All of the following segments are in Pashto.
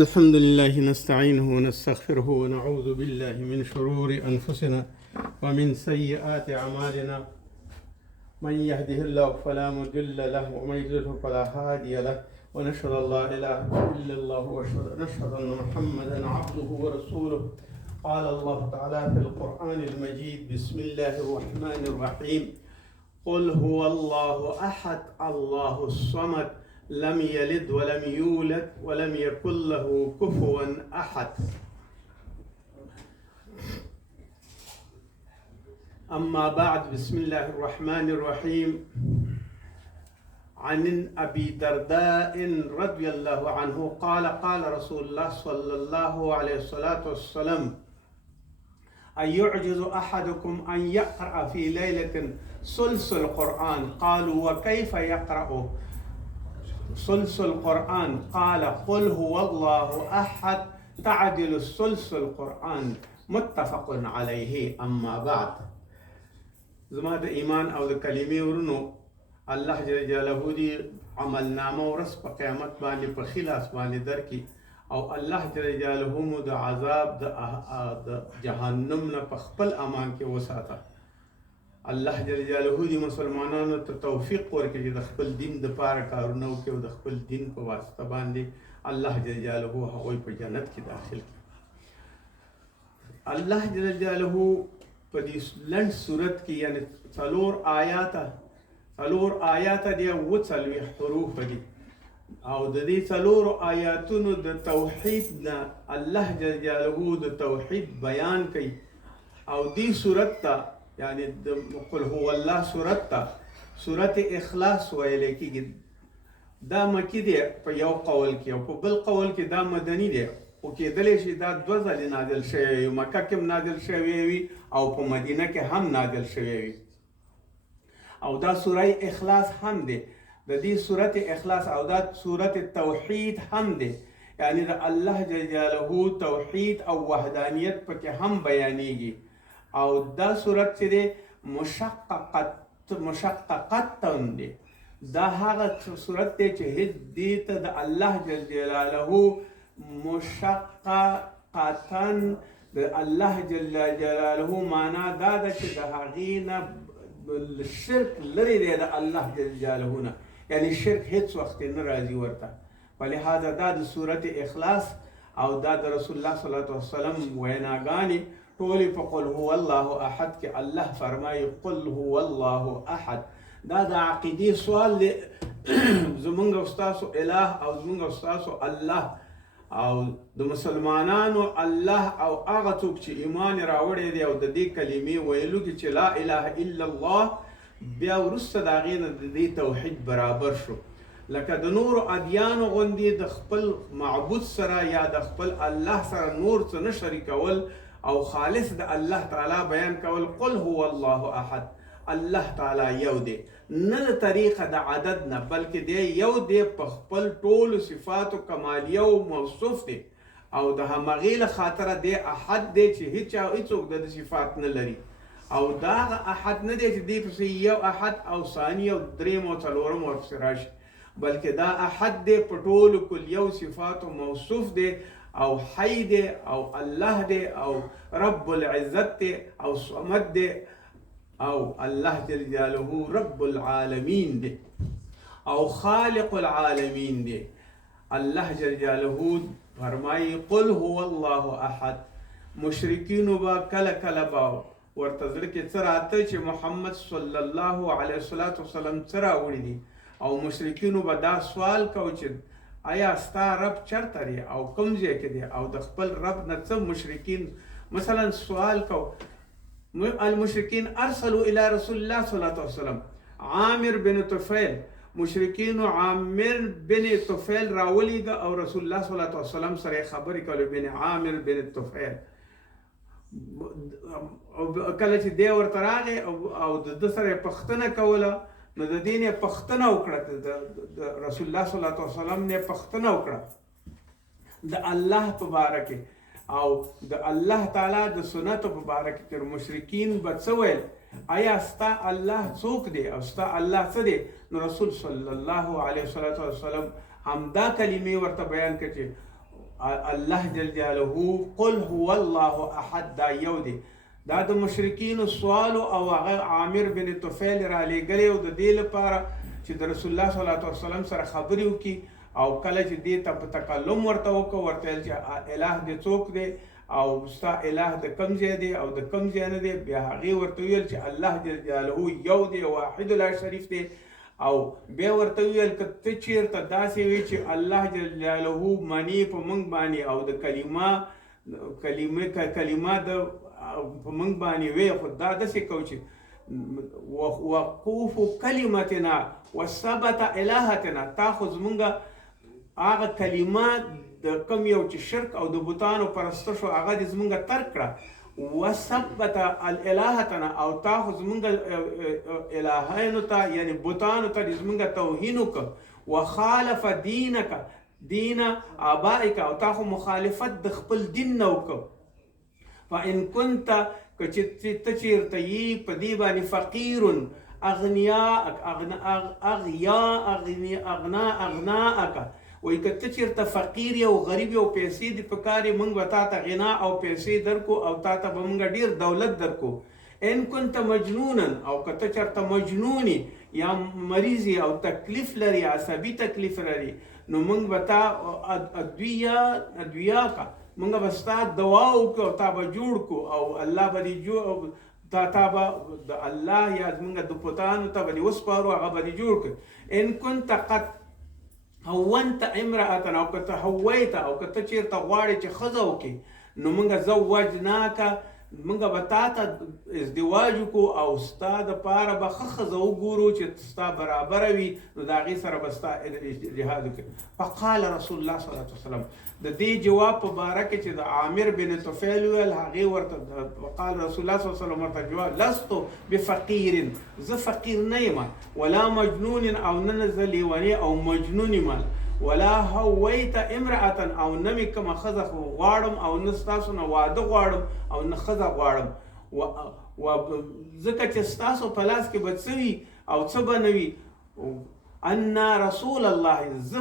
الحمد لله نستعينه ونستغفره ونعوذ بالله من شرور أنفسنا ومن سيئات أعمالنا. من يهده الله فلا مضل له ومن يضلل فلا هادي له، ونشهد أن لا إله إلا الله ونشهد أن محمدا عبده ورسوله. قال الله تعالى في القرآن المجيد: بسم الله الرحمن الرحيم. قل هو الله أحد الله الصمد لم يلد ولم يولد ولم يكن له كفوا أحد. أما بعد، بسم الله الرحمن الرحيم. عن أبي درداء رضي الله عنه قال: قال رسول الله صلى الله عليه وسلم: أن يعجز أحدكم أن يقرأ في ليلة ثلث القرآن. قالوا: وكيف يقرأ ثلث القرآن؟ قال: قل هو الله أحد تعدل ثلث القرآن. متفق عليه. أما بعد، زما د ایمان او د کلمې ورونو، الله جل جلاله دی عمل نامه ورځ په قیامت باندې په خلاص باندې درکې، او الله جل جلاله مو د عذاب د جهنم نه په خپل امان کې وساته. الله جل جلاله دی مسلمانانو ته توفیق ورکړي چې د خپل دین د پاره کارونه وکړي او د خپل دین په واسطه باندې الله جل جلاله هغوی په جنت کې داخل کړي. الله جل جلاله په دې لنډ صورت کې، یعنی څلور آیات دی او څلوېښت حروف دي، او د دې څلورو آیاتونو د توحید نه الله جل جلاله د توحید بیان کوي. او دې صورت ته، یعنی د قل هو الله صورت ته صورت اخلاص ویل کېږي. دا مکی دی په یو قول کې، او په بل قول کې دا مدني دی، او کېدلی شي دا دوه ځلې نازل شوی وي. مکه کې هم نازل شوی وي او په مدینه کې هم نازل شوی وي. او دا سوره اخلاص هم دی، د دې سورت اخلاص او دا سورت توحید هم دی، یعنی د الله جل جلاله توحید او وحدانیت پکې هم بیانېږي. او دا سورت چې دی مشققت هم دی. دا هغه سورت دی چې هیڅ دې ته د الله جل جلاله مشققتن د الله جل جلاله معنا دا ده چې د هغې نه شرک لرې دی د الله جل جلاله نه، یعنی شرک هیڅ وخت نه راځي ورته. په لحاظه دا د صورت اخلاص او دا د رسول الله صلی الله علیه وسلم ویناګانې ټولې په قل هو الله احد کې الله فرمایي قل هو الله احد. دا د عقیدې سوال دی. زمونږ او ستاسو اله او زمونږ او ستاسو الله او د مسلمانانو الله او هغه څوک چې ایمان راوړی دی او د دې کلمې ویلو کې چې لا اله الا الله، بیا وروسته د هغې نه د دې توحید برابر شو. لکه د نورو ادیانو غوندې د خپل معبود سره یا د خپل الله سره نور څه نه شریکول او خالص د الله تعالی بیان کول. قل هو الله احد، الله تعالی یو دی، نه د طریقه د عدد نه، بلکې دی یو دی، په خپل ټولو صفاتو کمالیه او موصوف دی، او د همغې له خاطره دی احد دی چې هیڅوک د صفات نه لري. او دا احد نه دی چې دی پسې یو احد او ثاني او دریم او څلورم ورپسې راشي، بلکې دا احد دی، په ټولو کلیو صفاتو موصوف دی، او حی دی، او الله دی، او رب العزت دی، او صمد دی، او الله جل جلاله رب العالمین دی، او خالق العالمین دی. الله جل جلاله فرمایي قل هو الله احد. مشرکینو با کله کله با ورته زړه کې څه راته چې محمد صلی الله علیه وسلم څه راوړي دي، او مشرکینو به دا سوال کو چې آیا ستا رب چرته دی او کوم ځای کې دی، او د خپل رب نه څه مشرکین مثلا سوال کو. المشرکین ارسلوا الى رسول الله صلی الله علیه وسلم عامر بن طفیل، مشرکینو عامر بن طفیل راولیږه او رسول الله صلی الله علیه وسلم سره خبرې کولې. بن عامر بن طفیل کله چې دی ورته راغی او د ده سره یې پوښتنه کوله، نو د دې نه پوښتنه وکړه، د رسول الله صلی الله علیه وسلم نه پوښتنه وکړه د الله په باره کې او د الله تعالی د سنتو په باره کې. تر مشرکین به څه ویل، آیا ستا الله څوک دی او ستا الله څه دی؟ نو رسول صلی الله علیه وسلم همدا کلمې ورته بیان کړي چې الله جل جلاله قل هو الله احد دا یو دی. دا د مشرکینو سوال او هغه عامر بن طفیل را لېږلی او د دې لپاره چې د رسول الله صلی الله علیه وسلم سره خبرې وکړي او کله چې دې ته په تکلم ورته وکړه ورته ویل چې اله دې څوک دی او ستا اله د کوم ځای دی او د کوم ځای نه دی. بیا هغې ورته ویل چې الله جل جلاله یو دی واحد لا شریف دی. او بیا ورته ویل که ته چېرته داسې وي چې الله جل جلاله مني په موږ باندې او د کلمه د په موږ باندې وی خو دا داسې کوو چې وقوف کلمتنا وثبت الهتنا تا خو زمونږ هغه کلمه د کوم یو چې شرک او د بتانو پرسته شو هغه دې زمونږ ترک کړه وثبت الهتنا او تا خو زمونږ الهانو ته یعنی بتانو ته دې زمونږ توهین وکړه وخالف دینک دین آبائک او تا خو مخالفت د خپل دین نه وکړه. فإن كنت كتشير تيي بديباني فقير أغناءك ويكتشير تفقير يا وغريب يا وبيسي دي فكاري من بتاتا غناء أو بيسي دركو أو تاتا بمنغا دير دولت دركو. إن كنت مجنونا أو كتشير مجنوني يا مريضي أو تكليف لري عصبي تكليف لري نو من بتا أدوياك منگا بستا دوا وکړو تا به جوړ کو او الله به دې جوړ تا به د الله یا منگا د پتانو ته به دې وسپارو هغه به دې جوړ کړ. ان كنت قد هونت امرأة او که ته هویته او که ته چېرته غواړې چې ښځه وکړې نو منگا زوجناک منگا به تا ته ازدواج وکړو او ستا دپاره به ښه ښځه وګورو چې ستا برابره وي نو د هغې سره به ستا جهاد وکړي. فقال رسول الله صلی الله علیه وسلم د دې جواب په باره کې چې د عامر بن طفیل ویل هغې ورته وقال رسول الله صلی الله علیه وسلم ورته جواب لست بفقیر زه فقیر نه یم ولا مجنون او نه زه لیونی او مجنون یم ولا هویت امرأة او نه مې کومه ښځه غواړم او نه ستاسو نه واده غواړم او نه ښځه غواړم ځکه چې ستاسو په لاس کې به څه وي او څه به نه وي. ان رسول الله زه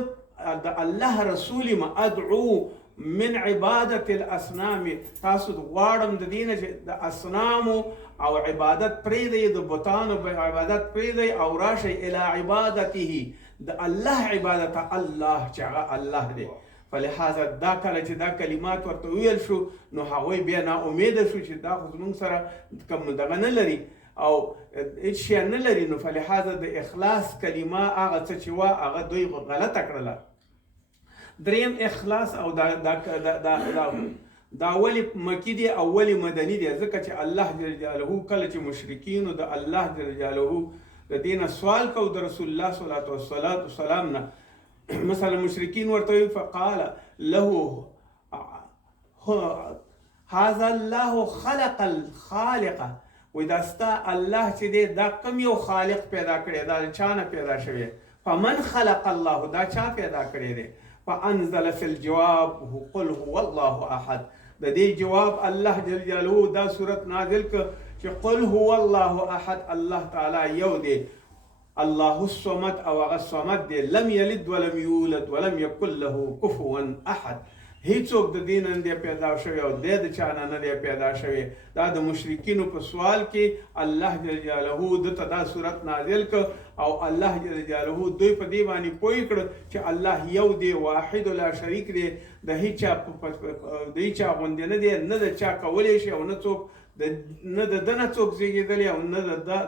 د الله رسول ما ادعو من عبادة الأصنام تاسو غواړم د دې نه چې د اصنامو او عبادت پرېږدئ د بتانو عبادت پرېږدئ او راشئ الى عبادته د الله عبادت الله چې هغه الله دی. فلهذا دا کله چې دا کلمات ورته ویل شو نو هغوی بیا ناامیده شو چې دا خو زموږ سره کوم دغه نه لري او هیڅ شی نه لري. نو فلهذا د اخلاص کلمه هغه څه چې وه هغه دوی غلطه کړله. دریم اخلاص او دا اولی مکی دی او اولی مدنی دی ځکه چې الله جل جلاله کله چې مشرکینو د الله جل جلاله د دې نه سوال کو د رسول الله صلی الله علیه وسلم نه مثلا مشرکین ورته وی فقال له هذا الله خلق الخالق وی دا ستا الله چې دی دا کوم یو خالق پیدا کړی دا چا نه پیدا شوی. فمن خلق الله دا چا پیدا کړی دی. فانزل في الجواب قل هو الله احد د دې جواب الله جل جلاله دا صورت نازل ک چې قل هو الله احد الله تعالی یو دی الله الصمد او هغه صمد دی لم یلد ولم یولد ولم یکن له کفوا احد هیڅوک د دین نه دی پیدا شوی او د چا نه دی پیدا شوی. دا د مشرکینو په سوال کې الله جل جلاله دته دا صورت نازل ک او الله جل جلاله دوی په دې باندې پوه کړ چې الله یو دی واحد لا شریک دی د هیچا غوندې نه دی نه د چا کولی شي او نه څوک نه د ده نه څوک زیږېدلی او نه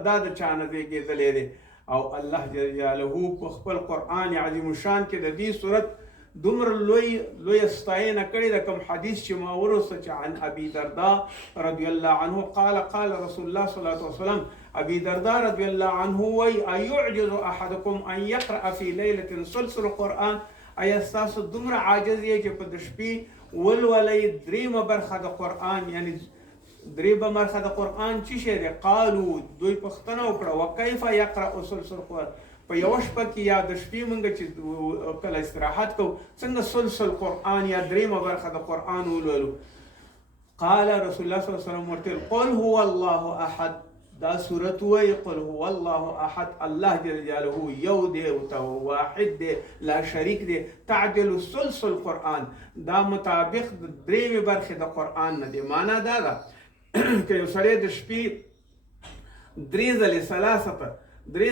دا د چا نه زیږېدلی دی. او الله جل جلاله په خپل قرآن عظیم الشان کې د دې صورت دومره لوی ستاینه کړې ده. کوم حدیث چې ما ورسته چې عن ابي درداء رضی الله عنه قال رسول الله صلی الله علیه وسلم ابي درداء رضی الله عنه وی ايعجز احدكم ان يقرأ في ليله ثلث القرآن ایا ستاسو دومره عاجز یې چې په د شپې ولولئ دریمه برخه د قرآن یعنی دریمه برخه د قرآن چې شی دی. قالو دوی پوښتنه وکړه وکیف یقرأ ثلث القرآن په یوه شپه کې یا د شپې مونږ چې کله استراحت کوو څنګه ثلث القرآن یا دریمه برخه د قرآن ولولو. قال رسول الله صلی الله علیه وسلم ورته قل هو الله احد دا صورت وای قل هو الله احد الله جل جلاله یو دی او واحد دی لا شریک دی تعدل ثلث القرآن دا مطابق درېمې برخې د قرآن نه دی. معنا دا ده که یو سړی د شپې درې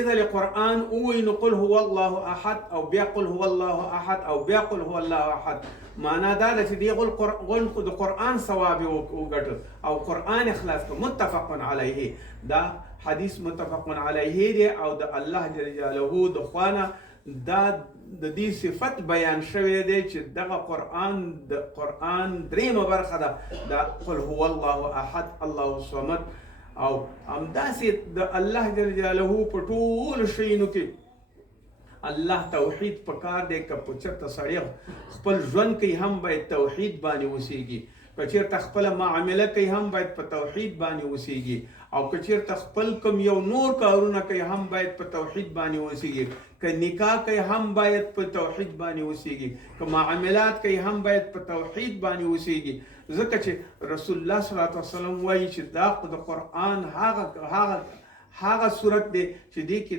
ځلې قرآن ووایي نو قل هو الله احد او بیا قل هو الله احد او بیا قل هو الله احد. معنا دا ده چې دی غل د قرآن ثواب وګټه او قرآن اخلاص کړه. متفق علیه دا حدیث متفق علیه دی او د الله جل جلاله د خوانه دا د دې صفت بیان شوی دی چې دغه قرآن درېمه برخه ده دا قل هو الله احد الله الصمد. او همداسې د الله جل جلاله په ټولو شیانو کې الله توحید پکار دی. که په چېرته سړی خپل ژوند کوي هم باید توحید باندې اوسیږي، که چېرته خپله معامله کوي هم باید په توحید باندې اوسیږي، او که چېرته خپل کوم یو نور کارونه کوي هم باید په توحید باندې اوسیږي، که نکاح کوي هم باید په توحید باندې اوسیږي، که معاملات کوي هم باید په توحید باندې اوسیږي. ځکه چې رسول الله صلی الله علیه وسلم وایي چې دا د قرآن هغه صورت دی چې دی کې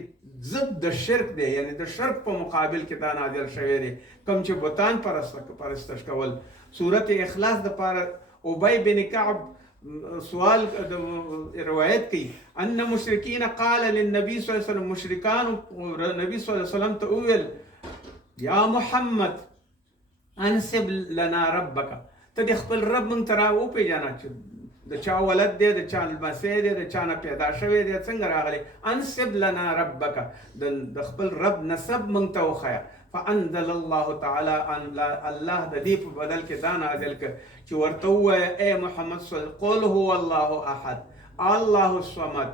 ضد د شرک دی، یعنی د شرک په مقابل کې دا نازل شوی دی کوم چې بتان پرستش کول. صورت اخلاص د پاره ابی بن کعب سوال روایت کوي ان مشرکین قال للنبي صلی الله علیه وسلم مشرکان نبی صلی الله علیه وسلم ته وویل یا محمد انسب لنا ربک، ته د خپل رب مونږ ته راوپېژنه چې د چا ولد دی، د چا لمسی دی، د چا نه پیدا شوی دی، څنګه راغلی. انسب لنا ربک، د خپل رب نسب مونږ ته وښیه. فانزل الله تعالی الله د دې په بدل کې دا نازل کړ چې ورته ووایه ای محمد صلی قل هو الله احد الله الصمد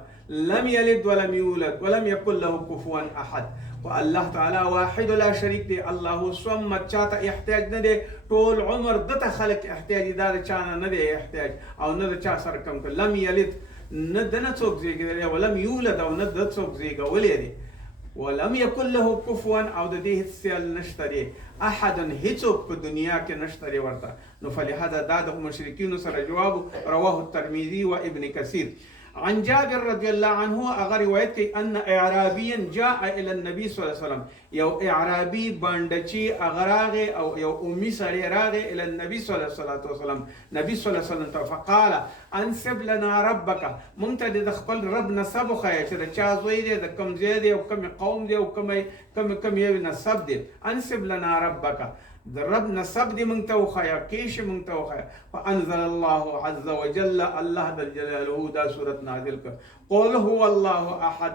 لم یلد ولم یولد ولم یکن له کفوا احد. و الله تعالی واحد لا شریک دی. الله الصمد چاته احتیاج نه دی، ټول عمر دته خلق احتیاج دا چانه نه دی احتیاج او نه د چا سره کم کړ. لم یلد نه د نه څوک زیږېدلی، ولم یولد او نه د څوک زیږولی دی، ولم یکن له کفوا او د دې هیڅ سیال نشته دی، احد هیڅوک په دنیا کې نشته دی ورته. نو فلهذا دا د مشرکینو سره جواب. رواه الترمذي و ابن کثیر. عن جابر رضی الله عنه اغه روایت کوي ان اعرابيا جاء الى النبي صلی الله علیه وسلم، یو اعرابي باندچی اغراغه او یو امي سړی راغه الى النبي صلی الله علیه وسلم نبی صلی الله علیه وسلم ته فقال انسب لنا ربک، مونږ ته د خپل رب نسب خو چې د چا زوی دی، د کوم ځای دی او کوم قوم دی او کوم یو نسب دی. انسب لنا ربک، د رب نسب دی مونږ ته وښایه، کیش مونږ ته وښایه. فانزل الله عز وجل الله جل جلاله دا صورت نازل کړ قل هو الله احد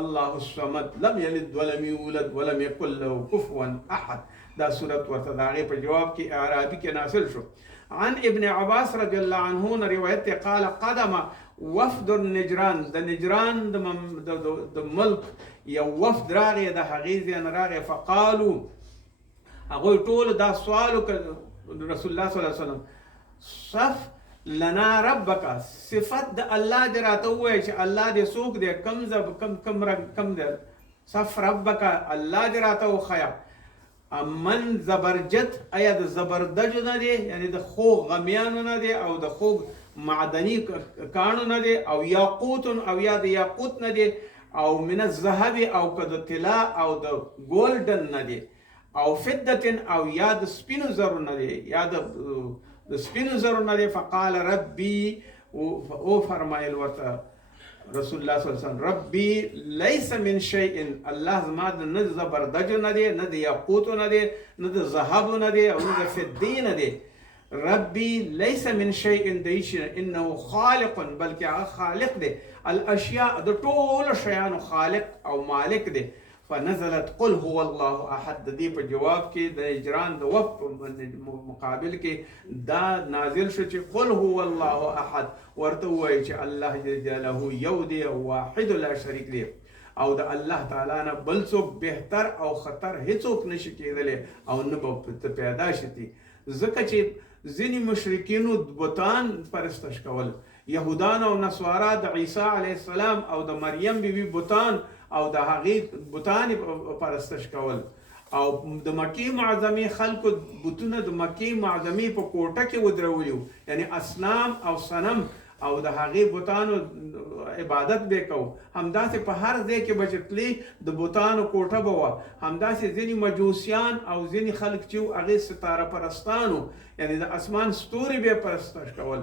الله الصمد لم یلد ولم یولد ولم یکن له کفوا احد. دا صورت ورته د هغې په جواب کې اعرابي کې نازل شو. عن ابن عباس رضی الله عنه روایت قال قدم وفد النجران، د نجران د ملک یو وفد راغی، د هغې ځای نه راغی. فقالو هغوی ټول دا سوال وکړ رسول الله صلی الله علیه وسلم صف لنا ربک، صفت د الله دې راته ووایه چې الله دې څوک دی، کم رنګ کم دی. صف ربک الله دې راته وښیه. من زبرجد، آیا د زبردجو نه دی، یعنی د خوږ غمیانو نه دی او د خوږ معدني کاڼو نه دی، او یاقوت او یا د یاقوت نه دی، او من الذهب او که د طلا او د ګولډن نه دی، او فدتن او یا د سپینو زرو نه دی، یا د سپینو زرو نه دی. فقال ربي، او فرمایل ورته رسول الله صلی الله علیه وسلم ربي ليس من شيء، الله زما د نه زبردجو نه دی، نه د یاقوتو نه دی، نه د ذهبو نه دی او نه د فدې نه دی. ربي ليس من شيء دیش انه خالق، بلکې هغه خالق دی، الاشیاء د ټولو شیانو خالق او مالک دی. فنزلت قل هو الله احد، د دې په جواب کې د اجران د وفد مقابل کې دا نازل شو چې قل هو الله احد، ورته ووایي چې الله جل جلاله یو دی او واحد لا شریک دی، او د الله تعالی نه بل څوک بهتر او خطر هیڅوک نشي کېدلی او نه به پیدا شي. ځکه چې ځینې مشرکینو بتان پرستش کول، یهودان او نصارا د عیسی علیه السلام او د مریم بیبي بتان او د هغې بتان پرستش کول، او د مکې معظمې خلکو بتونه د مکې معظمې په کوټه کې ودرولي، یعنی اصنام او صنم او د هغې بوتانو عبادت به کوو. همداسې په هر ځای کې به چې تلې د بوتانو کوټه به وه. همداسې ځینې مجوسیان او ځینې خلک چې وو هغې ستاره پرستانو، یعنې د اسمان ستوري به یې پرستش کول.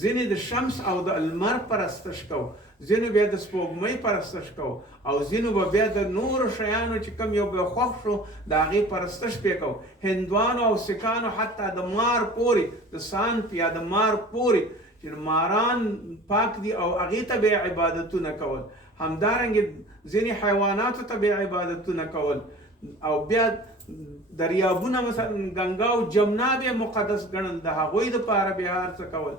ځینې د شمس او د لمر پرستش کو، ځینو بیا د سپوږمۍ پرستش کو، او ځینو به بیا د نورو شیانو چې کوم یو به خوښ شو د هغې پرستش پې کو. هندوانو او سکانو حتی د مار پورې، د سانپ یا د مار پورې چې ماران پاک دي او هغې ته به عبادتونه کول. همدارنګې ځینې حیواناتو ته به عبادتونه کول. او بیا دریابونه مثلا ګنګا او جمنا به مقدس ګڼل، د هغوی دپاره بیا هر څه کول.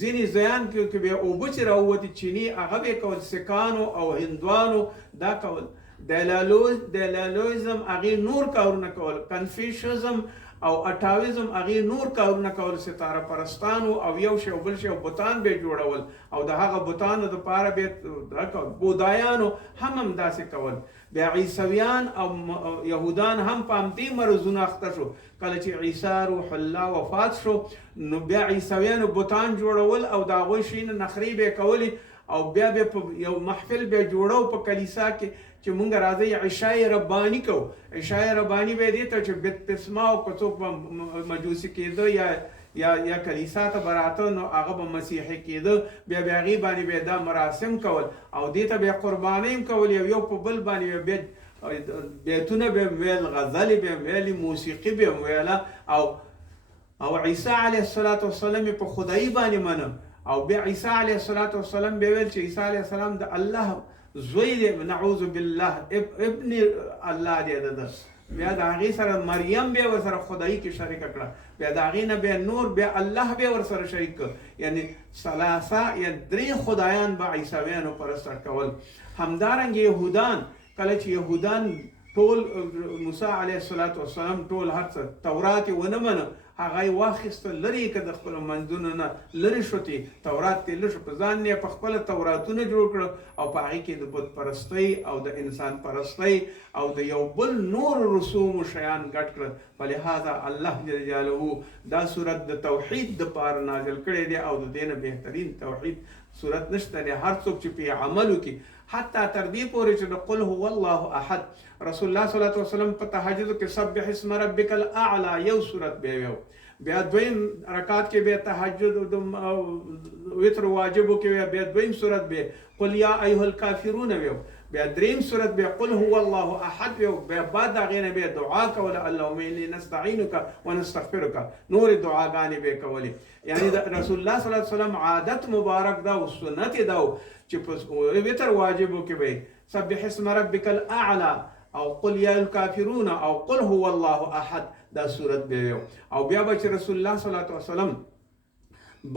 ځینې ځایان کې بیا اوبه چې راووتې چینې هغه به یې کول، سکانو او هندوانو دا کول. دلالویزم هغې نور کارونه کول. کنفیشزم او اټاویزم هغې نور کارونه کول. ستاره پرستانو او یو شی او بل شی او بتان به یې جوړول او د هغه بتانو دپاره به دا کول. بودایانو هم همداسې کول. بیا عیسویان او یهودان هم په همدې مرضونو اخته شو. کله چې عیسی روح الله وفات شو نو بیا عیسویانو بتان جوړول او د هغوی شیونه نخرې به یې کولې او بیا به په یو محفل به یې جوړو په کلیسا کې چې مونږ راځئ عشای رباني کوو. عشای رباني به یې دې ته چې بیت پسما او که څوک به مجوسي کېده یا کلیسا ته به راته نو هغه به مسیحي کېده، بیا به هغې باندې به دا مراسم کول او دې ته به یې قربانۍ هم کول. یو په بل باندې بیا بیتونه به یې ویل، غزلې به یې ویلې، موسیقي به یې ویله. او عیسی علیه السلام یې په خدایي باندې منه. او بیا عیسی علیه السلام به ویل چې عیسی علیه السلام د الله زوی دی، نعوذ بالله، ابن الله دی ده. بیا د هغې سره مریم بیا ورسره خدایي کې شریکه کړه. بیا د هغې نه بیا نور بیا الله بیا ورسره شریک کړ. یعنې ثلاثه یا درې خدایان به عیسویانو پرستش کول. همدارنګې یهودان، کله چې یهودان ټول موسی علیه السلام ټول هر څه تورات یې ونه منه، هغه یې واخیسته لرې که د خپلو منځونو نه لرې شو. تورات یې لرې شو، په ځان یې په خپله توراتونه جوړ کړه او په هغې کې د بت پرستۍ او د انسان پرستۍ او د یو بل نور رسوم و شیان ګډ کړه. فلهذا الله جل جلاله دا صورت د توحید دپاره نازل کړی دی او د دې نه بهترین توحید صورت نشته دی. هر څوک چې پې عمل وکړي، حتی تر دې پورې چې د قل هو الله احد، رسول الله صلی الله علیه وسلم په تهجد کې سبح اسم ربک الاعلی یو صورت به ویو. بیا دویم رکعت کې به تهجد او وتر واجبو کې بیا دویم صورت به قل یا ایها الکافرون ویو. بیا دریم صورت به قل هو الله احد ویو. بیا بعد هغې نه به دعا کوله، اللهم انی نستعینک ونستغفرک، نور دعاګانې به یې کولې. یعنې د رسول الله صلی الله علیه وسلم عادت مبارک دا او سنت یې دا چې په وتر واجبو کې به سبح اسم ربک الاعلی او قل یا الکافرون او قل هو الله احد دا صورت به ویو. او بیا به چې رسول الله صلی الله علیه وسلم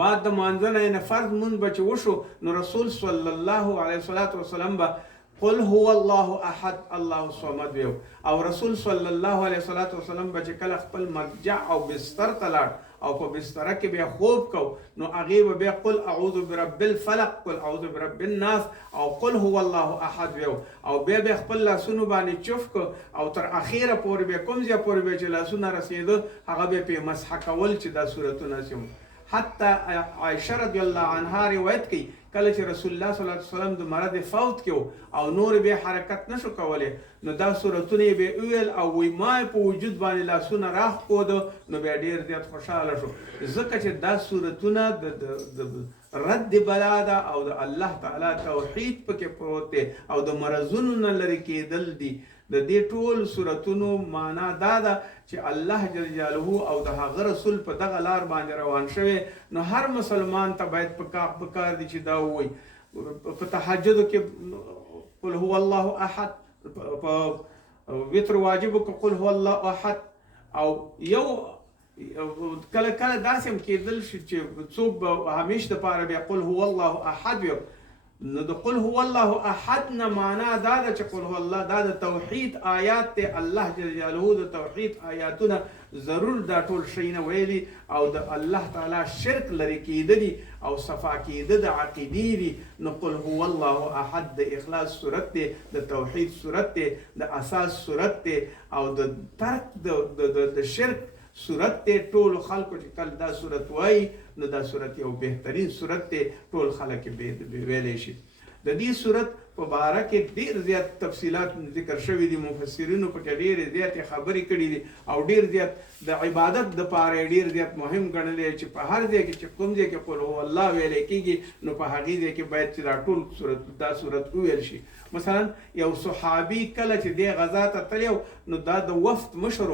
بعد د مانځه نه فرض مونځ به چې وشو نو رسول صلی الله علیه وسلم به قل هو الله احد الله الصمد ویو. او رسول صلی الله علیه وسلم به چې کله خپل مضجع او بستر ته لاړ او په بستره کې بیا خوب کو نو هغې به بیا قل اعوذ برب الفلق، قل اعوذ برب الناس او قل هو الله احد ویو. او بیا خپل لاسونو باندې چوف کو او تر اخیره پورې بیا کوم ځای پورې به چې لاسونه رسېده هغه به پې مسح کول چې دا صورتونه سم. حتی عایشه رضی الله عنها روایت کوي کله چې رسول الله صلی الله علیه وسلم د مرض فوت کېو او نور بیا حرکت نشو کولی نو دا صورتونه یې به وویل او وایي ما په وجود باندې لاسونه راښکوده نو بیا ډېر زیات خوشحاله شو، ځکه چې دا صورتونه د رد بلا ده او د الله تعالی توحید پکې پروت دی او د مرضونو نه لرې کېدل دي. د دې ټول صورتونو معنا دا ده چې الله جل جلاله او د هغه رسول په دغه لار باندې روان شوی. نو هر مسلمان ته باید پکار دي چې دا ووایي په تهجدو کې قل هو الله احد، په وتر واجبو کې قل هو الله احد. او یو کله کله داسې هم کېدل شي چې څوک به همیش دپاره بیا قل هو الله احد ویو. نو د قل هو الله احد نه معنا دا ده چې قل هو الله دا د توحید آیات دی. الله جل جلاله د توحید آیاتونه ضرور دا ټول شیونه ویلي او د الله تعالی شرک لرې کېدلي او صفا کېده د عقیدې دي. نو قل هو الله احد د اخلاص صورت دی، د توحید صورت دی، د اساس صورت دی او د ترک د شرک صورت دی ټول خلکو چې کله دا صورت وایي نو دا صورت یو بهترین صورت دی ټول خلک ویلی شي. د دې صورت په باره کې ډېر زیات تفصیلات ذکر شوي دي، مفسرینو پکې ډېرې زیاتې خبرې کړي دي او ډېر زیات د عبادت دپاره ډېر زیات مهم ګڼلی چې په هر ځای کې چې کوم ځای کې قل هو الله ویلی کېږي نو په هغې ځای کې باید چې دا ټول دا صورت وویل شي. مثلا یو صحابي کله چې دی غزا ته تللی نو دا د وفد مشر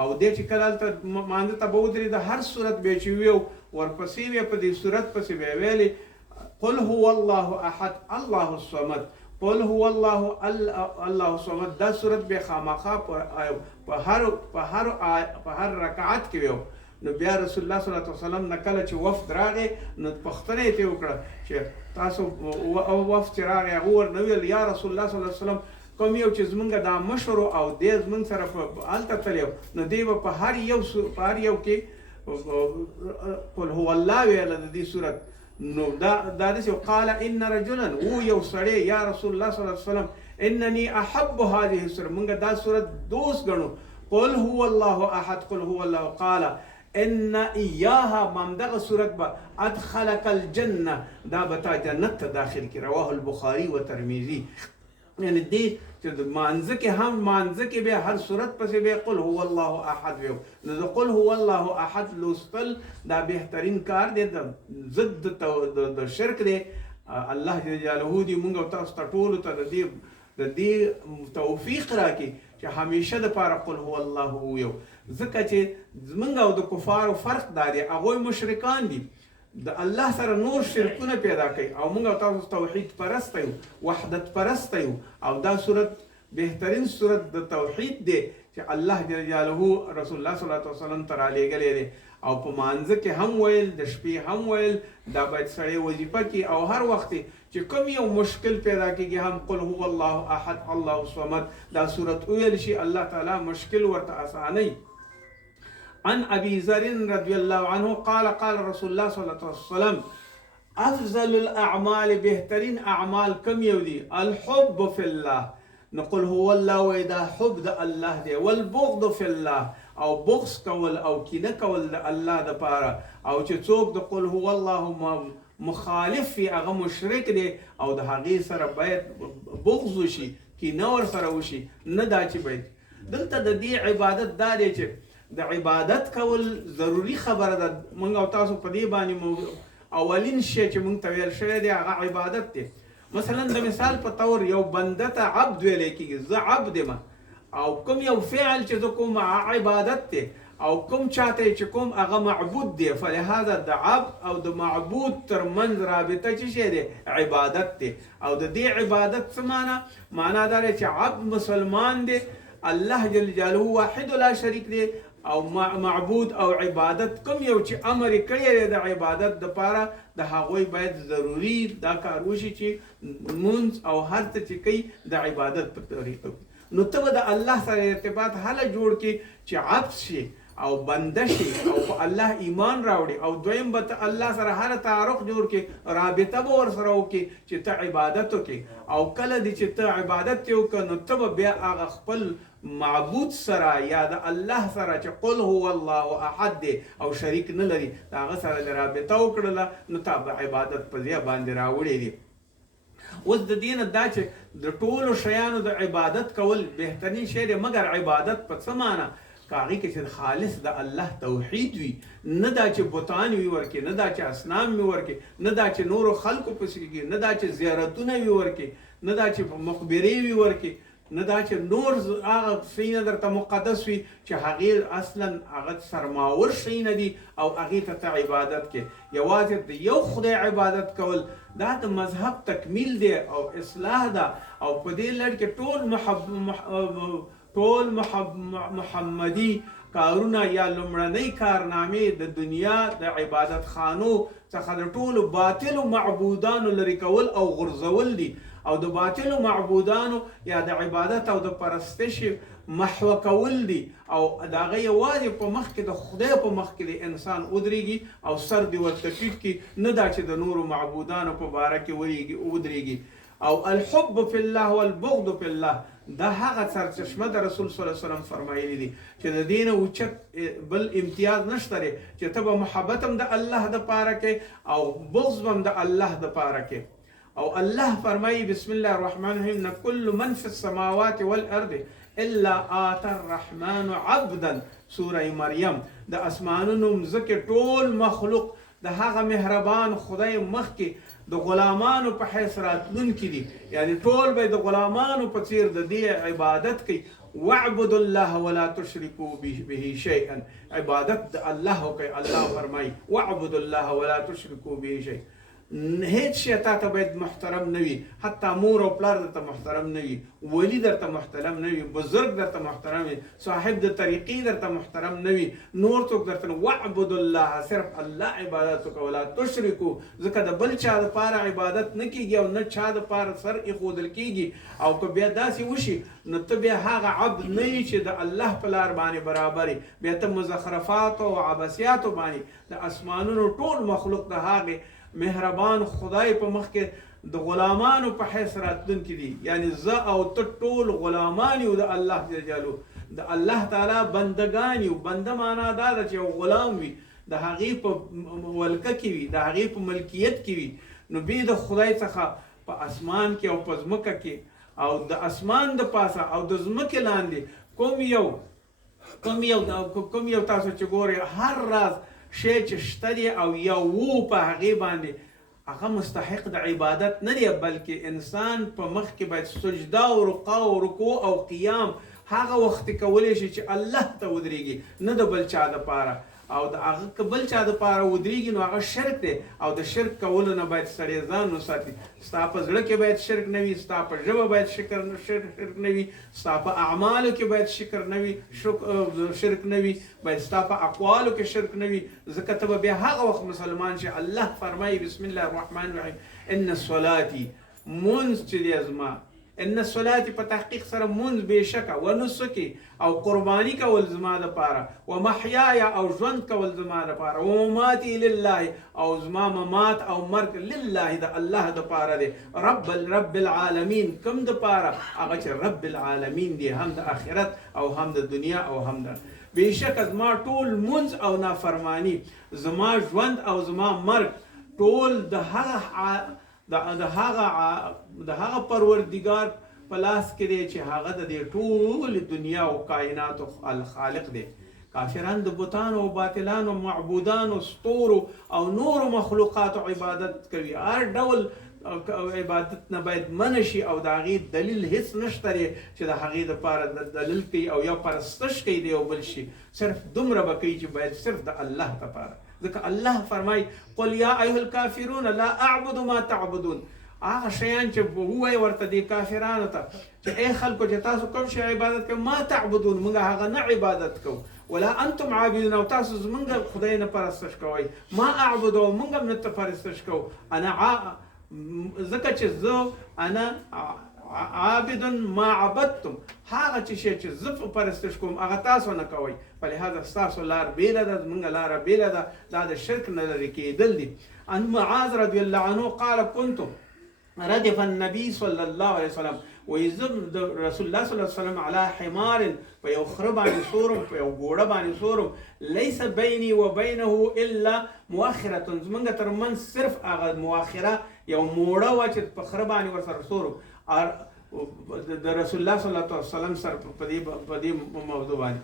او دی چې کله هلته مانځه ته به ودرېده هر صورت بیا چې ویو ورپسې بیا په دې صورت پسې بیا ویلې قل هو الله احد الله الصمد قل هو الله الصمد. دا صورت به خامخا په هر رکعت کې ویو. نو بیا رسول الله صلی الله علیه وسلم نه کله چې وفد راغی نو پوښتنه یې ترې وکړه چې تاسو وفد چې راغی هغه ورنه ویل یا رسول الله صلی الله علیه وسلم کوم یو چې زمونږ دا مشر او دی زمونږ سره هلته تللی نو دی به په هر یو کې قل هو الله ویله د دې صورت. نو دا داسې قال ان رجلا و یو سړی یا رسول الله صلی الله علیه وسلم انني احب هذه السوره موږ دا صورت دوست ګڼو قل هو الله احد قل هو الله قال ان اياها ممدغه صورت به ادخلك الجنه دا به تا جنت ته داخل کی. رواه البخاري و ترمذي. یعنی دې چې د مانځه کې هم مانځه کې به هر صورت پسې به قل هو الله احد ویو. نو د قل هو الله احد لوستل دا بهترین کار دی د ضد د شرک دی. الله جل جلاله دې موږ او تاسو ته ټولو ته د دې توفیق راکړي چې همیشه دپاره قل هو الله وویو. ځکه چې زموږ او د کفارو فرق دا دی هغوی مشرکان دي د الله سره نور شرکونه پیدا کوي او موږ او تاسو توحید پرسته یو وحدت پرسته یو او دا صورت بهترین صورت د توحید دی چې الله جل جلاله رسول الله صلی الله علیه وسلم ته رالیږلی دی او په مانځه کې هم ویل د شپې هم ویل دا باید سړی وظیفه کړي او هر وخت چې کوم یو مشکل پیدا کېږي هم قل هو الله احد الله الصمد دا صورت ویل شي الله تعالی مشکل ورته اسانوي. عن ابي ذر رضي الله عنه قال قال رسول الله صلى الله عليه وسلم افضل الاعمال بهترین اعمال کم یو دي الحب في الله. نقول هو الله واذا حب د الله دی والبغض في الله او بغض کول او کینه کول د الله د پاره او چې څوک د قل هو الله مخالف فی هغه مشرک دی او د هغې سره باید بغض وشي کینه ور سره وشي نه دا چې باید. دلته د دې عبادت دا دی چې د عبادت کول ضروری خبره ده. موږ او تاسو په دې باندې اولین شی چې موږ ته ویل شوی دی هغه عبادت دی. مثلا د مثال په طور یو بنده ته عبد ویلی کېږي زه عبد یم او کوم یو فعل چې زه کوم عبادت دی او کوم چاته چې کوم هغه معبود دی. فلهذا د عبد او د معبود ترمنځ رابطه چې شی دی عبادت دی. او د دې عبادت څه معنا دا دی چې عبد مسلمان دی الله جل جلاله واحد لا شریک دی او معبود او عبادت کوم یو چې امر کړی دی د عبادت دپاره د هغوی باید ضروري دا کار وشي چې مونځ او هر څه چې کوي د عبادت په طریقه. نو ته به د الله سره ارتباط هله جوړ کړي چې عبد شي او بنده شي او په الله ایمان راوړي او دویم به ته الله سره هر تعارف جوړ کړي رابطه به ورسره وکړي چې ته عبادت وکړي او کله دې چې ته عبادت یې وکړه نو ته به بیا هغه خپل معبود سره یا د الله سره چې قل هو الله احد دی او شریک نه لري د هغه سره د رابطه وکړله نو تا به عبادت په ځای باندې راوړی دی. اوس د دې نه دا چې د ټولو شیانو د عبادت کول بهترین شی دی مګر عبادت په څه معنا کاغی کې چې خالص د الله توحید وي نه دا چې بتان وي ورکې نه دا چې اصنام وي ورکې نه دا چې نورو خلکو پسې کېږي نه دا چې زیارتونه وي ورکې نه دا چې مقبرې وي ورکې نه دا چې نور هغه شیونه درته مقدس وي چې هغې اصلا هغه سرماور شیونه دي او هغې ته عبادت کې یوازې د یو خدای عبادت کول دا د مذهب تکمیل دی او اصلاح ده او په دې لړ کې ټول محمدي کارونه یا لومړنۍ کارنامې د دنیا د عبادت خانو څخه د ټولو باطلو معبودانو لرې کول او غورځول دي او د باطلو معبودانو یا د عبادت او د پرستش محو کول دي او د هغه یوازې په مخ کې د خدای په مخ کې د انسان ودرېږي او سر دې ورته ټیټ کړي نه دا چې د نورو معبودانو په باره کې ودرېږي او الحب فی الله والبغض فی الله دا هغه سرچشمه د رسول صلی الله علیه وسلم فرمایلی دي چې د دین اوچت بل امتیاز نشته لري چې ته به محبت هم د الله د پاره کې او بغض هم د الله د پاره کې او الله فرمایي بسم الله الرحمن الرحیم كل من فی السماوات والارض الا آتى الرحمن عبدا سوره مریم د اسمانونو مزکه ټول مخلوق د هغه مهربان خدای مخ کې د غلامانو په حیث راتلونکي دي یعنی ټول به د غلامانو په څیر د دې عبادت کوي واعبدوا الله ولا تشركوا به شيئا عبادت الله کوي الله فرمایي واعبدوا الله ولا تشركوا به شيئا هیڅ شی ته باید محترم نه وي حتی مور او پلار درته محترم نه وي ولی درته محترم نه وي بزرگ درته محترم وي صاحب د طریقې درته محترم نه وي نور څوک درته واعبدوا الله صرف الله عبادت وکړه ولا تشرکو ځکه د بل چا دپاره عبادت نه کیږي او نه چا دپاره سر ایښودل کیږي او که بیا داسې وشي نو ته بیا هغه عبد نه یې چې د الله په لار باندې برابر بیا ته مزخرفاتو او عباسیاتو باندې د اسمانونو ټول مخلوق د هغې مهربان خدای په مخ کې د غلامانو په حیث راتلونکي دي یعنی زه او ته ټول غلامان یو د الله جل جلاله د الله تعالی بندگان یو بنده معنا دا ده چې یو غلام وي د هغې په ولکه کې وي د هغې په ملکیت کې وي نو بې د خدای څخه په اسمان کې او په ځمکه کې او د اسمان د پاسه او د ځمکې لاندې کوم یو تاسو چې ګورئ هر راز شی چې شته دی او یو په هغې باندې هغه مستحق د عبادت نه دی بلکې انسان په مخ کې باید سجده او رکوع او قیام هغه وخت کولی شي چې الله ته ودرېږي نه د بل چا دپاره او د هغه که بل چا دپاره ودرېږي نو هغه شرک دی او د شرک کولو نه باید سړی ځان وساتي ستا په زړه کې باید شرک نه وي ستا په ژبه باید شرک نه وي ستا په اعمالو کې باید شرک نه وي باید ستا په اقوالو کې شرک نه وي ځکه ته به بیا هغه وخت مسلمان شي الله فرمایي بسم الله الرحمن الرحیم ان الصلاتي منځ چې دی زما ان الصلاه په تحقیق سره منځ بېشکه ونسکي او قرباني کول زما دپاره ومحیای او ژوند کول زما دپاره ومماتي لله او زما ممات او مرګ لله د الله دپاره دی رب العالمین کوم دپاره هغه چې رب العالمین دی هم د آخرت او هم د دنیا او هم د بېشکه زما ټول منځ او نافرمانی زما ژوند او زما مرګ ټول د هغه پروردگار په لاس کې دی چې هغه د دې ټول دنیا او کائناتو الخالق دی کافران د بتانو او باطلانو معبودانو ستورو او نورو مخلوقاتو عبادت کوي هر ډول عبادت نه باید منع شي او د هغې دلیل هیڅ نشته دی چې د هغې دپاره دلیل کوي او یا پرستش کوي د یو بل شي صرف دومره به کوي چې باید صرف د الله دپاره ځکه الله فرمایي قل یا ایها الکافرون لا اعبد ما تعبدون هغه شیان چې ووایي ورته دې کافرانو ته چې ای خلکو چې تاسو کوم شی عبادت کوئ ما تعبدون موږ هغه نه عبادت کوو ولا انتم عابدون او تاسو زمونږ خدای نه پرستش کوئ ما اعبد او موږ هم نه پرستش کوو ځکه چې زه انا عابد ما عبدتم هغه چې شی چې زه پرستش کوم هغه تاسو نه کوئ فلهذا ستاسو لار بیله ده زموږ لاره بیله ده دا د شرک نه لرې کېدل دي عن معاذ رضی الله عنه قال كنت ردف النبي صلى الله عليه وسلم ويزم رسول الله صلى الله عليه وسلم على حمار په یو خره باندې سورم په یو ګوړه باندې سورم ليس بيني وبينه الا مؤخره زمونږ تر منځ صرف هغه مؤخره یو موړه وه چې په خره باندې ورسره سورم د رسول الله صلی الله علیه وسلم سره په دې موضوع باندې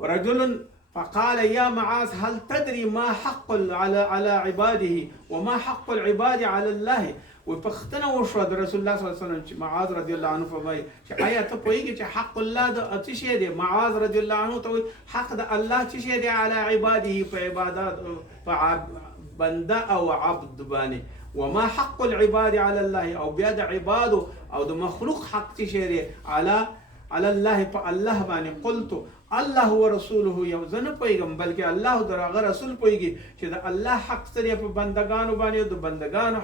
رجل فقال يا معاذ هل تدري ما حق على عباده وما حق العباد على الله وپختنه وشوه د رسول الله صلی الله علیه وسلم چې معاذ رضی الله عنه فرمایي چې آیا ته پوهېږې چې حق الله د څه شی دی معاذ رضی الله عنه ته وایي حق د الله څه شی دی على عباده په عبادات په بنده او عبد باندې وما حق العباد على الله او بیا د عبادو او د مخلوق حق څه شی دی على الله په الله باندې قلت الله ورسوله یو زه نه پوهېږم بلکې الله د هغه رسول پوهېږي چې د الله حق څه دی په بندګانو باندې او د بندګانو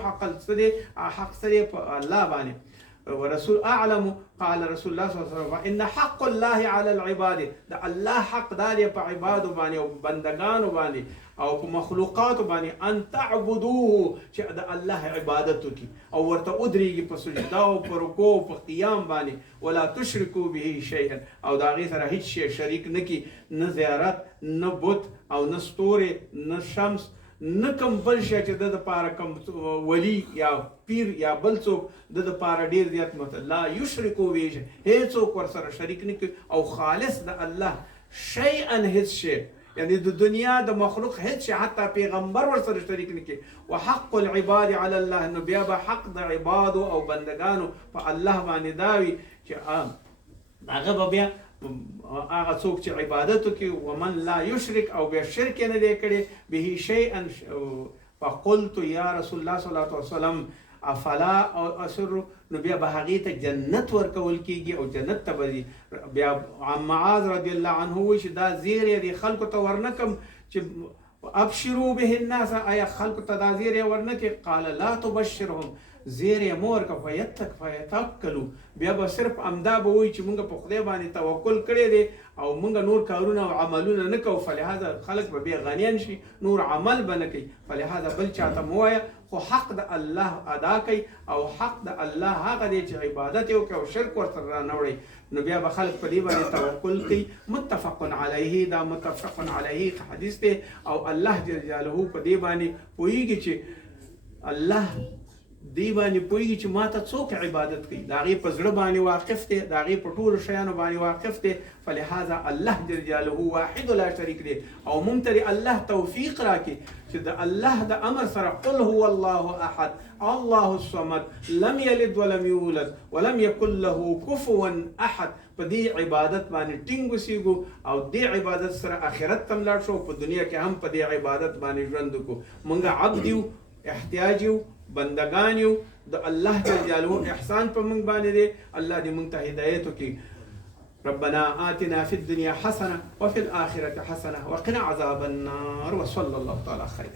حق څه دی په الله باندې ورسول اعلم قال رسول الله صلی الله علیه وسلم ان حق الله علی العباد د الله حق دار په عبادو باندې او بندگانو باندې او په مخلوقات باندې ان تعبدوه چې د الله عبادت وکي او ورته ودرېږي په سجدا او په رکوع او په قیام باندې ولا تشركوا به شيئا او دا غي سره هیڅ شی شریک نکي نه زیارت نه بت او نه ستوري نه شمس نه کوم بل شی چې د لپاره کوم ولی یا پیر یا بل څوک د لپاره ډیر زیات مت لا یشرکو به شی هیڅوک ور سره شریک نه او خالص د الله شیئا هیڅ شی یعنی د دنیا د مخلوق هیڅ شی حتی پیغمبر ور سره شریک نه کی وحق العباد علی الله نو بیا به حق د عبادو او بندگانو په الله باندې داوي چې هغه بیا هغه څوک چې عبادت کوي ومن لا یشرک او به شرک نه دی کړي به شیئا فقلت یا رسول الله صلی الله علیه وسلم افلا او اسر نو بیا به هغې ته جنت ورکول کیږي او جنت ته به بیا معاذ رضی الله عنه وایي چې دا زیری دی خلکو ته ورنکم چې ابشروا به الناس آیا خلکو ته دا زیری ورنکې قال لا تبشرهم زیری مور که فیتوکلوا بیا به صرف امدا به وایي چې مونږ په خدای باندې توکل کړی دی او مونږ نور کارونه او عملونه نه کوو فلهذا خلک به بیا غنیان شي نور عمل به نه کوي فلهذا بل چاته مه وایه خو حق د الله ادا کوي او حق د الله هغه دی چې عبادت یې وکړي او شرک ورسره رانه وړي نو بیا به خلک په دې باندې توکل کوي متفق علیه دا متفق علیه حدیث دی او الله جل جلاله په دې باندې پوهیږي چې الله دی باندې پوهیږي چې ما ته څوک عبادت کوي د هغې په زړه باندې واقف دی د هغې په ټولو شیانو باندې واقف دی فلهذا الله جل جلاله واحد لا شریک دی او موږ ته الله توفیق راکړي چې د الله د امر سره قل هو الله احد الله الصمد لم یلد ولم یولد ولم یکن له کفوا احد په دې عبادت باندې ټینګ وسیږو او دې عبادت سره آخرت ته لاړ شو په دنیا کې هم په دې عبادت باندې ژوند وکړو موږ عبد یو احتیاج یو بندگان یو د الله جل جلاله احسان په موږ باندې دی الله دې موږ ته هدایت وکړي ربنا آتنا في الدنيا حسنة وفي الآخرة حسنة وقنا عذاب النار وصلى الله تعالى خير